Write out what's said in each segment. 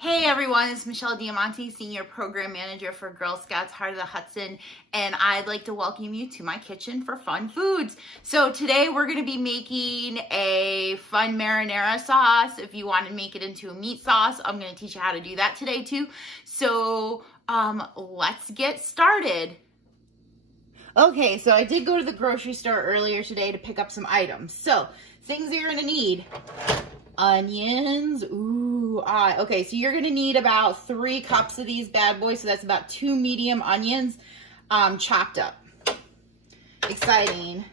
Hey everyone, it's Michelle Diamante, Senior Program Manager for Girl Scouts Heart of the Hudson, and I'd like to welcome you to my kitchen for fun foods. So today we're going to be making a fun marinara sauce. If you want to make it into a meat sauce, I'm going to teach you how to do that today too. So let's get started. Okay, so I did go to the grocery store earlier today to pick up some items. So things that you're going to need. Onions, okay, so you're gonna need about 3 cups of these bad boys, so that's about 2 medium onions, chopped up. Exciting.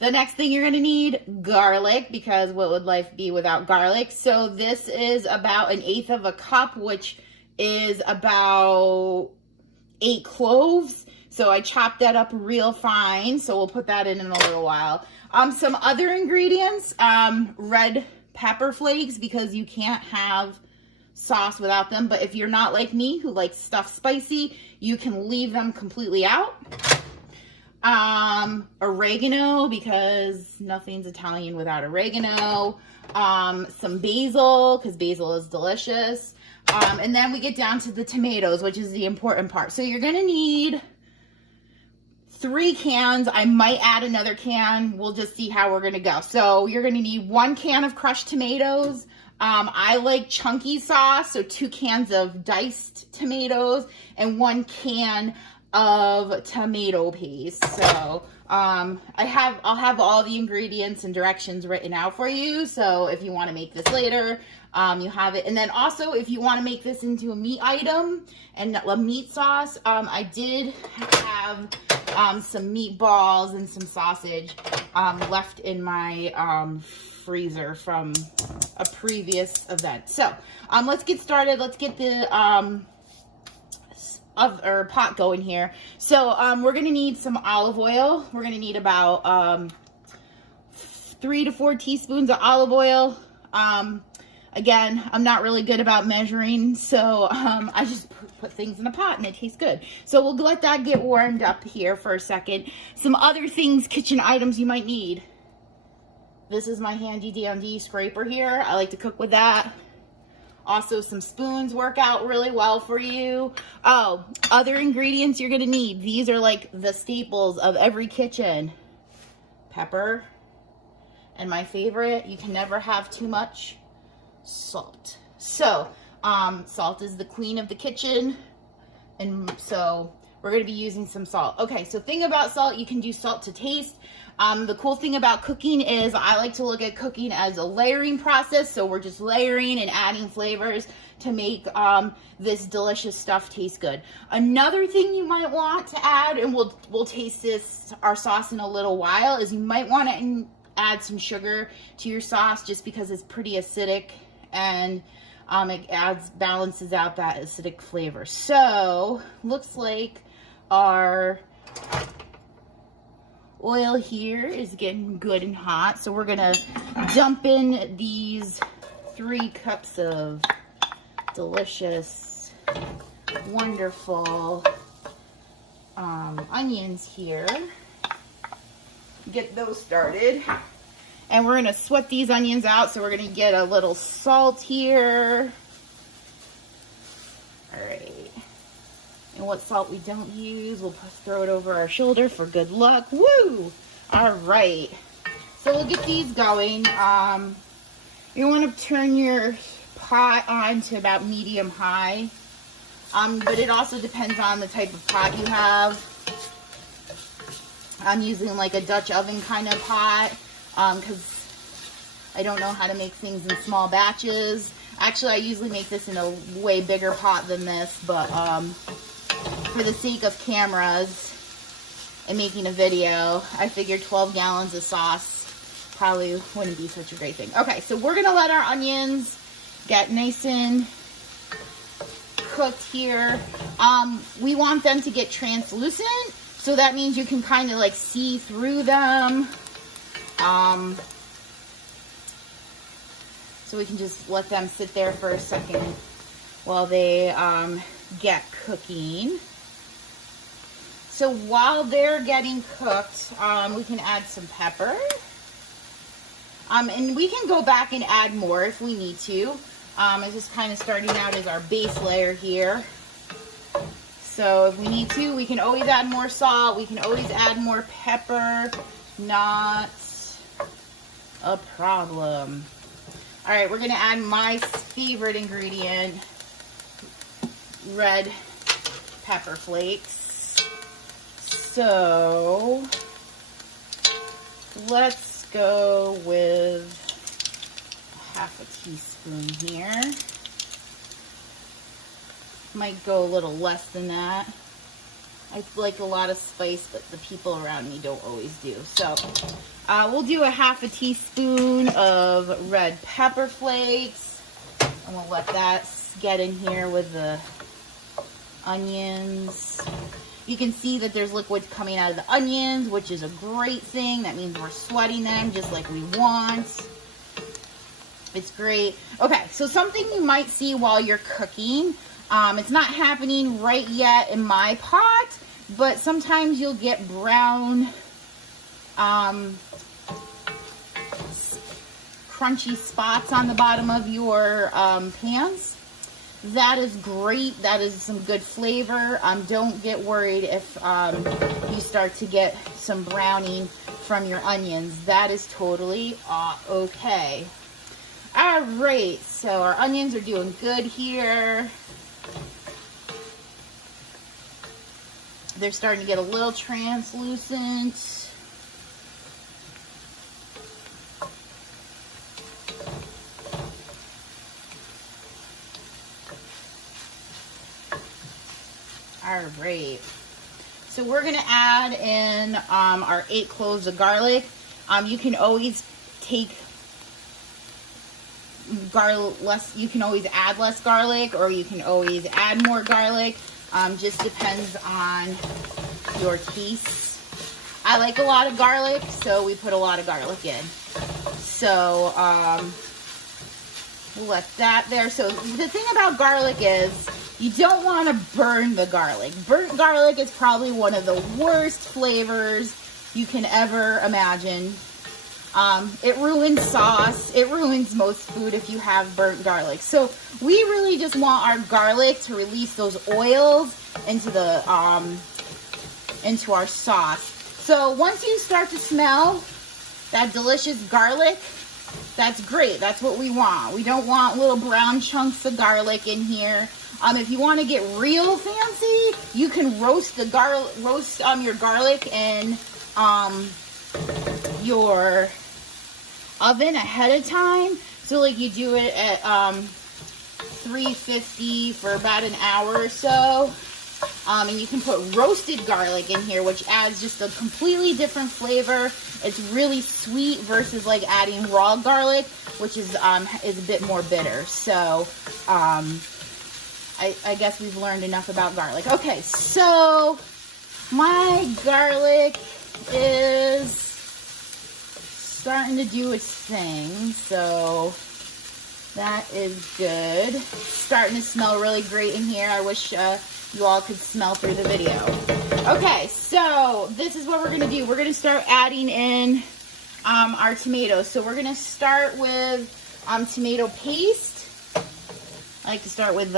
The next thing you're gonna need, garlic, because what would life be without garlic? So this is about 1/8 of a cup, which is about 8 cloves. So I chopped that up real fine, so we'll put that in a little while. Some other ingredients, red pepper flakes, because you can't have sauce without them, but if you're not like me who likes stuff spicy, you can leave them completely out. Oregano, because nothing's Italian without oregano. Some basil, because basil is delicious. And then we get down to the tomatoes, which is the important part. So you're gonna need 3 cans. I might add another can. We'll just see how we're gonna go. So you're gonna need 1 can of crushed tomatoes. I like chunky sauce, so 2 cans of diced tomatoes and 1 can of tomato paste. So I'll have all the ingredients and directions written out for you. So if you want to make this later, you have it. And then also, if you want to make this into a meat item and a meat sauce, I did have some meatballs and some sausage left in my freezer from a previous event. So let's get started. Let's get the pot going here. So we're gonna need some olive oil. We're gonna need about 3 to 4 teaspoons of olive oil. Again, I'm not really good about measuring, so I just put things in a pot and it tastes good. So we'll let that get warmed up here for a second. Some other things, kitchen items you might need. This is my handy dandy scraper here. I like to cook with that. Also, some spoons work out really well for you. Oh, other ingredients you're gonna need. These are like the staples of every kitchen. Pepper, and my favorite, you can never have too much, salt. So, salt is the queen of the kitchen, and so we're gonna be using some salt. Okay, so thing about salt, you can do salt to taste. The cool thing about cooking is I like to look at cooking as a layering process. So we're just layering and adding flavors to make this delicious stuff taste good. Another thing you might want to add, and we'll taste our sauce in a little while, is you might want to add some sugar to your sauce just because it's pretty acidic, and it balances out that acidic flavor. So looks like our oil here is getting good and hot, so we're gonna dump in these 3 cups of delicious, wonderful onions here. Get those started, and we're gonna sweat these onions out, so we're gonna get a little salt here. All right. And what salt we don't use, we'll throw it over our shoulder for good luck. Woo! All right. So we'll get these going. You want to turn your pot on to about medium high. But it also depends on the type of pot you have. I'm using like a Dutch oven kind of pot because I don't know how to make things in small batches. Actually, I usually make this in a way bigger pot than this, but for the sake of cameras and making a video, I figured 12 gallons of sauce probably wouldn't be such a great thing. Okay, so we're gonna let our onions get nice and cooked here. We want them to get translucent, so that means you can kind of like see through them. So we can just let them sit there for a second while they get cooking. So while they're getting cooked, we can add some pepper. And we can go back and add more if we need to. It's just kind of starting out as our base layer here. So if we need to, we can always add more salt. We can always add more pepper. Not a problem. All right, we're gonna add my favorite ingredient, red pepper flakes. So let's go with half a teaspoon here. Might go a little less than that. I like a lot of spice, but the people around me don't always do. So we'll do a half a teaspoon of red pepper flakes. And we'll let that get in here with the onions. You can see that there's liquid coming out of the onions, which is a great thing. That means we're sweating them just like we want. It's great. Okay, so something you might see while you're cooking. It's not happening right yet in my pot, but sometimes you'll get brown, crunchy spots on the bottom of your pans. That is great. That is some good flavor. Don't get worried if you start to get some browning from your onions. That is totally okay. All right, so our onions are doing good here. They're starting to get a little translucent. All right. So we're going to add in our 8 cloves of garlic. You can always take garlic less. You can always add less garlic, or you can always add more garlic. Just depends on your taste. I like a lot of garlic, so we put a lot of garlic in. So we'll let that there. So the thing about garlic is you don't want to burn the garlic. Burnt garlic is probably one of the worst flavors you can ever imagine. It ruins sauce. It ruins most food if you have burnt garlic. So we really just want our garlic to release those oils into the into our sauce. So once you start to smell that delicious garlic, that's great. That's what we want. We don't want little brown chunks of garlic in here. If you want to get real fancy, you can roast the your garlic in your oven ahead of time. So like you do it at 350 for about an hour or so. And you can put roasted garlic in here, which adds just a completely different flavor. It's really sweet versus like adding raw garlic, which is a bit more bitter. So I guess we've learned enough about garlic. Okay, so my garlic is starting to do its thing, so that is good. Starting to smell really great in here. I wish you all could smell through the video. Okay, so this is what we're gonna do. We're gonna start adding in our tomatoes. So we're gonna start with tomato paste. I like to start with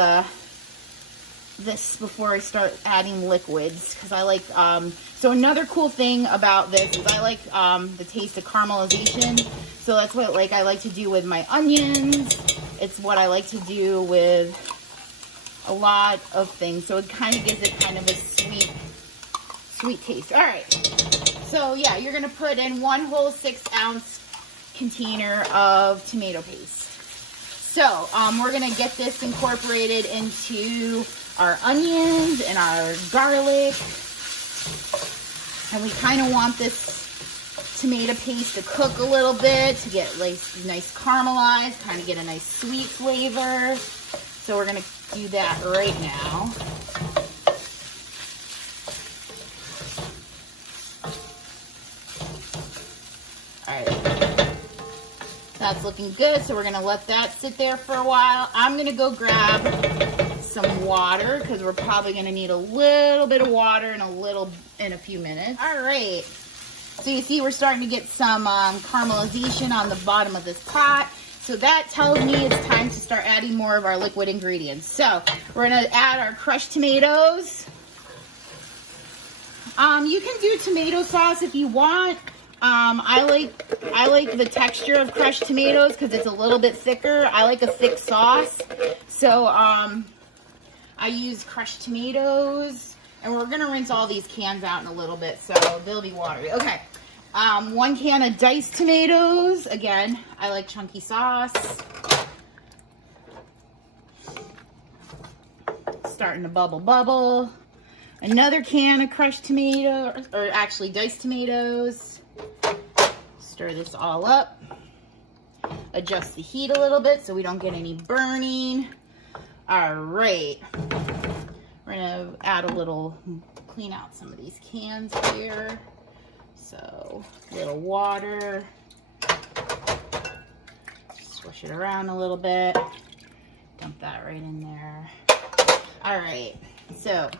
this before I start adding liquids, because I like, so another cool thing about this is I like the taste of caramelization. So that's what I like to do with my onions. It's what I like to do with a lot of things. So it kind of gives it kind of a sweet taste. All right. So yeah, you're going to put in 1 whole 6-ounce container of tomato paste. So we're going to get this incorporated into our onions and our garlic. And we kind of want this tomato paste to cook a little bit to get like nice caramelized, kind of get a nice sweet flavor. So we're going to do that right now. All right. That's looking good. So we're going to let that sit there for a while. I'm going to go grab some water because we're probably going to need a little bit of water in a few minutes. All right. So you see we're starting to get some caramelization on the bottom of this pot. So that tells me it's time to start adding more of our liquid ingredients. So we're gonna add our crushed tomatoes. You can do tomato sauce if you want. I like the texture of crushed tomatoes because it's a little bit thicker. I like a thick sauce. So I use crushed tomatoes, and we're gonna rinse all these cans out in a little bit, so they'll be watery. Okay, 1 can of diced tomatoes. Again, I like chunky sauce. Starting to bubble. Another can of crushed tomato, or actually diced tomatoes. Stir this all up. Adjust the heat a little bit so we don't get any burning. All right. We're gonna add a little, clean out some of these cans here. So, a little water. Swish it around a little bit. Dump that right in there. All right, so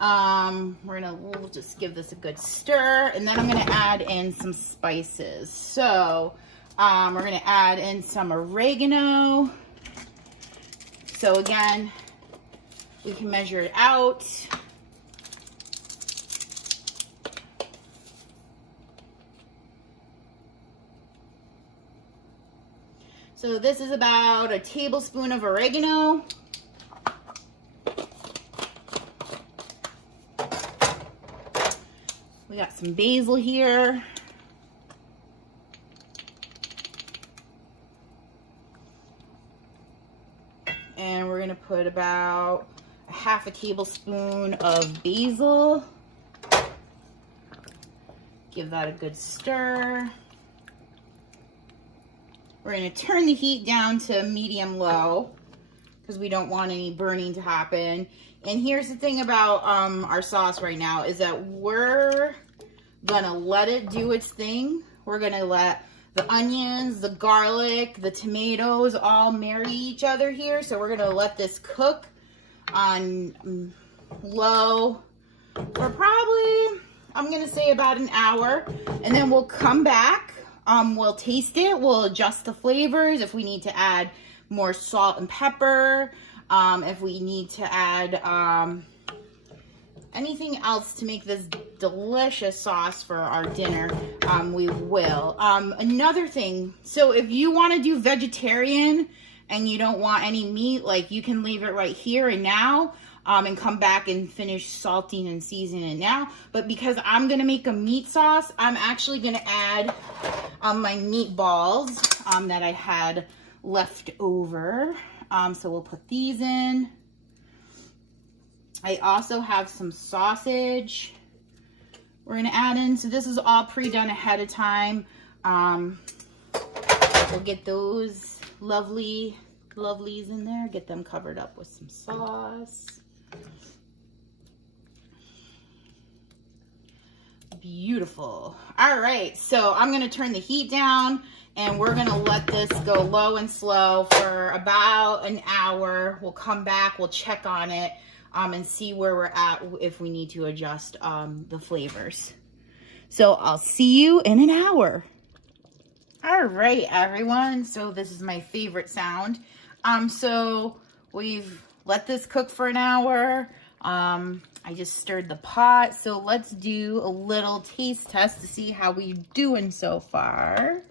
we'll just give this a good stir, and then I'm gonna add in some spices. So we're gonna add in some oregano. So again, we can measure it out. So this is about a tablespoon of oregano. We got some basil here. And we're gonna put about a half a tablespoon of basil. Give that a good stir. We're gonna turn the heat down to medium-low because we don't want any burning to happen. And here's the thing about our sauce right now is that we're gonna let it do its thing. We're gonna let the onions, the garlic, the tomatoes all marry each other here. So we're gonna let this cook on low for probably, I'm gonna say about an hour. And then we'll come back, we'll taste it, we'll adjust the flavors if we need to add more salt and pepper. If we need to add anything else to make this delicious sauce for our dinner, we will. Another thing, so if you want to do vegetarian and you don't want any meat, like you can leave it right here and now and come back and finish salting and seasoning it now. But because I'm going to make a meat sauce, I'm actually going to add my meatballs that I had left over. So we'll put these in. I also have some sausage we're gonna add in. So this is all pre-done ahead of time. We'll get those lovelies in there, get them covered up with some sauce. Beautiful. All right, so I'm gonna turn the heat down and we're gonna let this go low and slow for about an hour. We'll come back, we'll check on it and see where we're at if we need to adjust the flavors. So I'll see you in an hour. All right, everyone. So this is my favorite sound. So we've let this cook for an hour. I just stirred the pot. So let's do a little taste test to see how we're doing so far.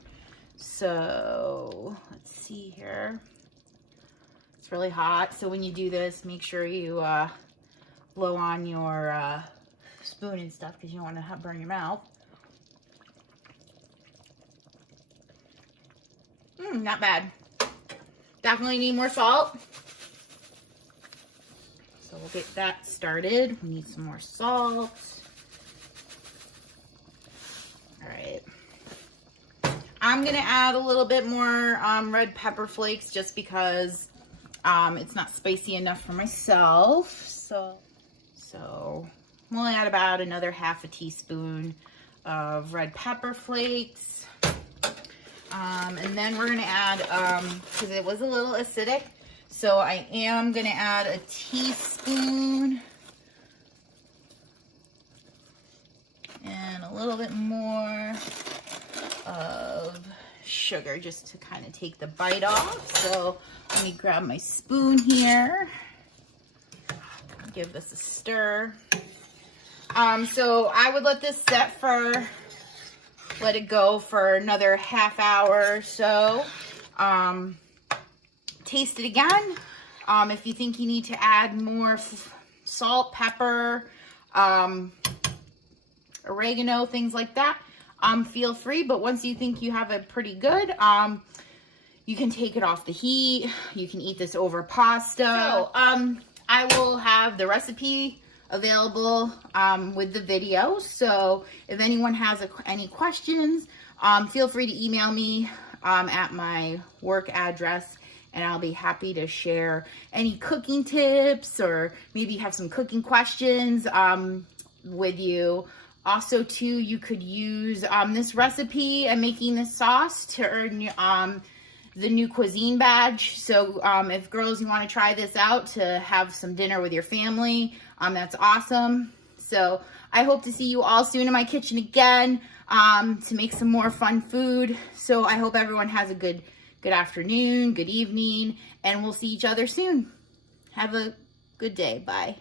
So let's see here. It's really hot. So when you do this, make sure you blow on your spoon and stuff because you don't want to burn your mouth. Not bad. Definitely need more salt. So we'll get that started. We need some more salt. All right. I'm going to add a little bit more red pepper flakes just because it's not spicy enough for myself. So we'll add about another half a teaspoon of red pepper flakes. And then we're going to add, because it was a little acidic, so I am going to add a teaspoon and a little bit more of sugar just to kind of take the bite off. So let me grab my spoon here. Give this a stir. So I would let this set let it go for another half hour or so. Taste it again. If you think you need to add more salt, pepper, oregano, things like that, feel free. But once you think you have it pretty good, you can take it off the heat. You can eat this over pasta. So, I will have the recipe available with the video. So if anyone has any questions, feel free to email me at my work address, and I'll be happy to share any cooking tips or maybe have some cooking questions with you. Also, too, you could use this recipe and making this sauce to earn the new cuisine badge. So if girls, you want to try this out to have some dinner with your family, that's awesome. So I hope to see you all soon in my kitchen again to make some more fun food. So I hope everyone has a good afternoon, good evening, and we'll see each other soon. Have a good day. Bye.